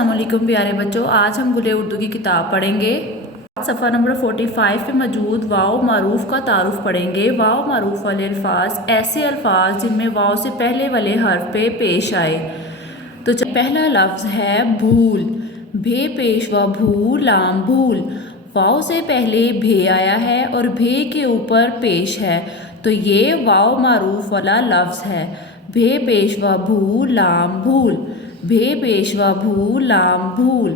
अस्सलाम वालेकुम प्यारे बच्चों, आज हम गुले उर्दू की किताब पढ़ेंगे। सफ़ा नंबर 45 पे मौजूद वाव मारूफ का तारुफ पढ़ेंगे। वाव मारूफ वाले अल्फाज ऐसे अल्फाज जिनमें वाव से पहले वाले हर्फ पे पेश आए। तो पहला लफ्ज़ है भूल। भे पेशवा भू लाम भूल। वाव से पहले भे आया है और भे के ऊपर पेश है, तो ये वाव मारूफ वाला लफ्ज़ है। भे पेशवा भू लाम भूल। भे पेशवा भू लाम भूल।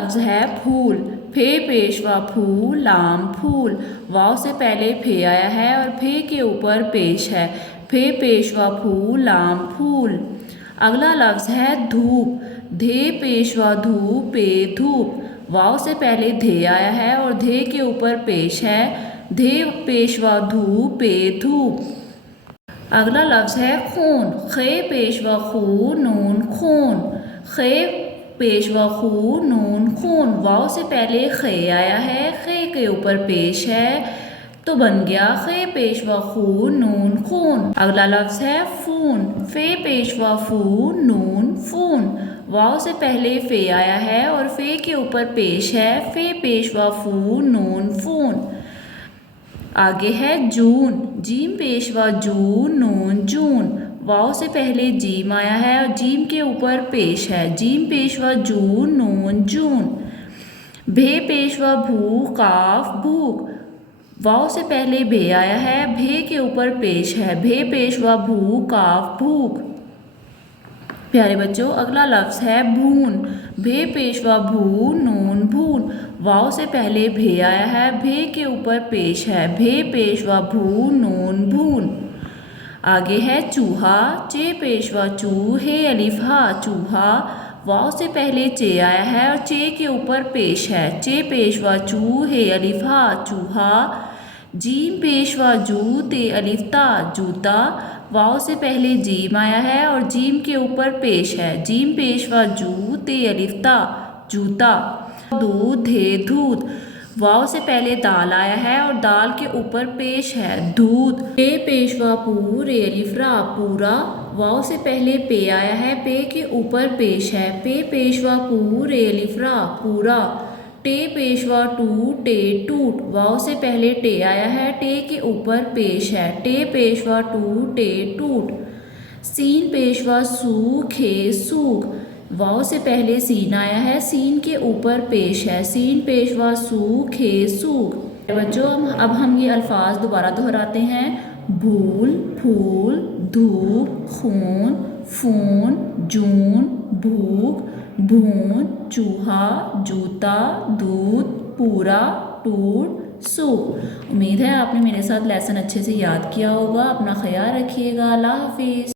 लफ्ज़ है फूल। फे पेशवा फू लाम फूल। वाव से पहले फे आया है और फे के ऊपर पेश है। फे पेशवा फू लाम फूल। अगला लफ्ज़ है धूप। धे पेशवा धू पे धूप। वाव से पहले धे आया है और धे के ऊपर पेश है। धे पेशवा धू पे धूप। अगला लफ्ज़ है खून। खे पेशवा खू नून खून। खे पेशवा खू नून खून। वाव से पहले खे आया है, खे के ऊपर पेश है, तो बन गया खे पेशवा खू नून खून। अगला लफ्ज़ है फून। फे पेशवा फू नून फून। वाव से पहले फे आया है और फे के ऊपर पेश है, फे पेशवा फू नून फून। आगे है जून। जीम पेशवा जू नून जून। वाव से पहले जीम आया है और जीम के ऊपर पेश है, जीम पेशवा जू नून जून। भे पेशवा भू काफ भूख। वाव से पहले भे आया है, भे के ऊपर पेश है, भे पेशवा भू काफ भूख। प्यारे बच्चों, अगला लफ्ज़ है भून। भे पेशवा भू नून भून। वाव से पहले भे आया है, भे के ऊपर पेश है, भे पेशवा भू नून भून। आगे है चूहा। चे पेशवा चू हे अलिफ हा चूहा। वाव से पहले चे आया है और चे के ऊपर पेश है, चे पेशवा चू हे अलिफ हा चूहा। जीम पेशवा जू ते अलिफ ता जूता। वाव से पहले जीम आया है और जीम के ऊपर पेश है, जीम पेशवा जू ते अलिफ ता जूता। दूध धे दूध। वाव से पहले दाल आया है और दाल के ऊपर पेश है, दूध। पे पेशवा पू रे अलिफ रा पूरा। वाव से पहले पे आया है, पे के ऊपर पेश है, पे पेशवा पू रे अलिफ रा पूरा। टे पेशवा टू टे टूट। वाव से पहले टे आया है, टे के ऊपर पेश है, टे पेशवा टू टे टूट। सीन पेशवा सू खे सूख। वाव से पहले सीन आया है, सीन के ऊपर पेश है, सीन पेशवा सू खे सूख। बच्चों, अब हम ये अल्फाज दोबारा दोहराते हैं। भूल फूल धूप खून फून जून भूख भून चूहा जूता दूध पूरा टूट सूख। उम्मीद है आपने मेरे साथ लेसन अच्छे से याद किया होगा। अपना ख्याल रखिएगा। अल्लाह हाफिज़।